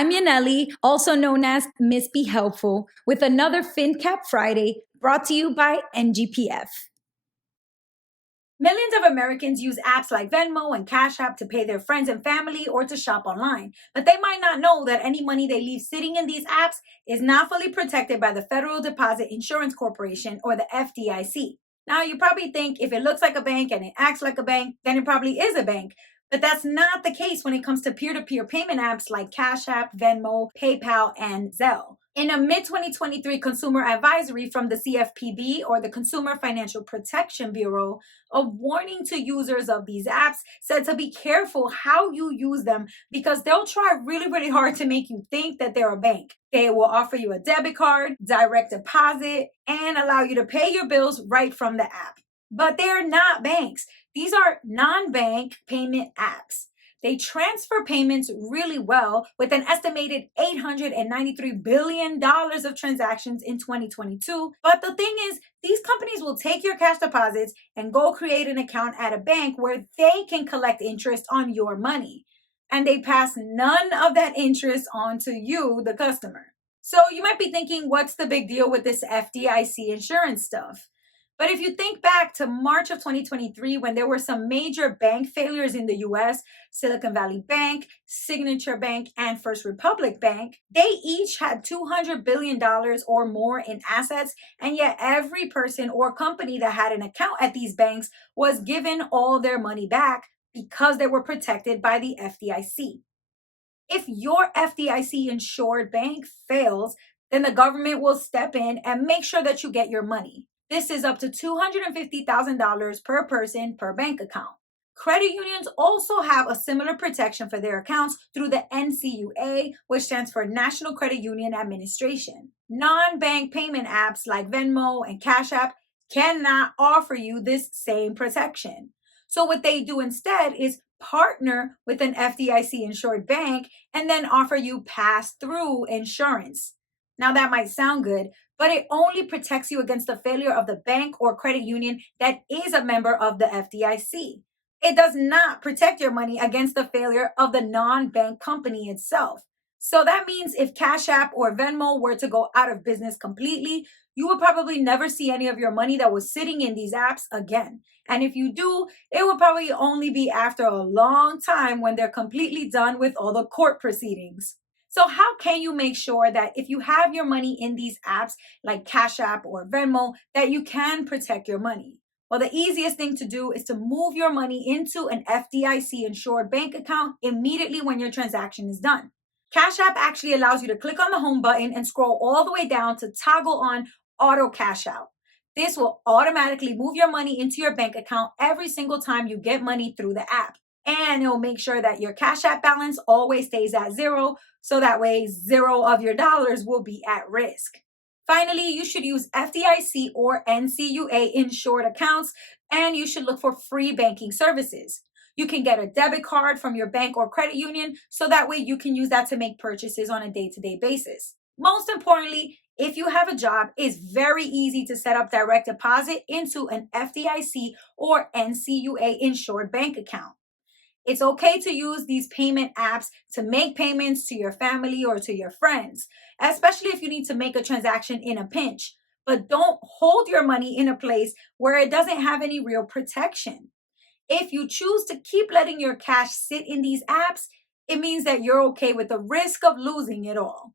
I'm Yaneli, also known as Miss Be Helpful, with another FinCap Friday brought to you by NGPF. Millions of Americans use apps like Venmo and Cash App to pay their friends and family or to shop online, but they might not know that any money they leave sitting in these apps is not fully protected by the Federal Deposit Insurance Corporation or the FDIC. Now, you probably think if it looks like a bank and it acts like a bank, then it probably is a bank. But that's not the case when it comes to peer-to-peer payment apps like Cash App, Venmo, PayPal, and Zelle. In a mid-2023 consumer advisory from the CFPB, or the Consumer Financial Protection Bureau, a warning to users of these apps said to be careful how you use them because they'll try really, really hard to make you think that they're a bank. They will offer you a debit card, direct deposit, and allow you to pay your bills right from the app. But they're not banks. These are non-bank payment apps. They transfer payments really well with an estimated $893 billion of transactions in 2022. But the thing is, these companies will take your cash deposits and go create an account at a bank where they can collect interest on your money. And they pass none of that interest on to you, the customer. So you might be thinking, what's the big deal with this FDIC insurance stuff? But if you think back to March of 2023, when there were some major bank failures in the US, Silicon Valley Bank, Signature Bank, and First Republic Bank, they each had $200 billion or more in assets, and yet every person or company that had an account at these banks was given all their money back because they were protected by the FDIC. If your FDIC insured bank fails, then the government will step in and make sure that you get your money. This is up to $250,000 per person per bank account. Credit unions also have a similar protection for their accounts through the NCUA, which stands for National Credit Union Administration. Non-bank payment apps like Venmo and Cash App cannot offer you this same protection. So what they do instead is partner with an FDIC insured bank and then offer you pass-through insurance. Now that might sound good, but it only protects you against the failure of the bank or credit union that is a member of the FDIC. It does not protect your money against the failure of the non-bank company itself. So that means if Cash App or Venmo were to go out of business completely, you would probably never see any of your money that was sitting in these apps again. And if you do, it would probably only be after a long time when they're completely done with all the court proceedings. So how can you make sure that if you have your money in these apps like Cash App or Venmo, that you can protect your money? Well, the easiest thing to do is to move your money into an FDIC insured bank account immediately when your transaction is done. Cash App actually allows you to click on the home button and scroll all the way down to toggle on auto cash out. This will automatically move your money into your bank account every single time you get money through the app. And it will make sure that your Cash App balance always stays at zero, so that way zero of your dollars will be at risk. Finally, you should use FDIC or NCUA insured accounts, and you should look for free banking services. You can get a debit card from your bank or credit union, so that way you can use that to make purchases on a day-to-day basis. Most importantly, if you have a job, it's very easy to set up direct deposit into an FDIC or NCUA insured bank account. It's okay to use these payment apps to make payments to your family or to your friends, especially if you need to make a transaction in a pinch. But don't hold your money in a place where it doesn't have any real protection. If you choose to keep letting your cash sit in these apps, it means that you're okay with the risk of losing it all.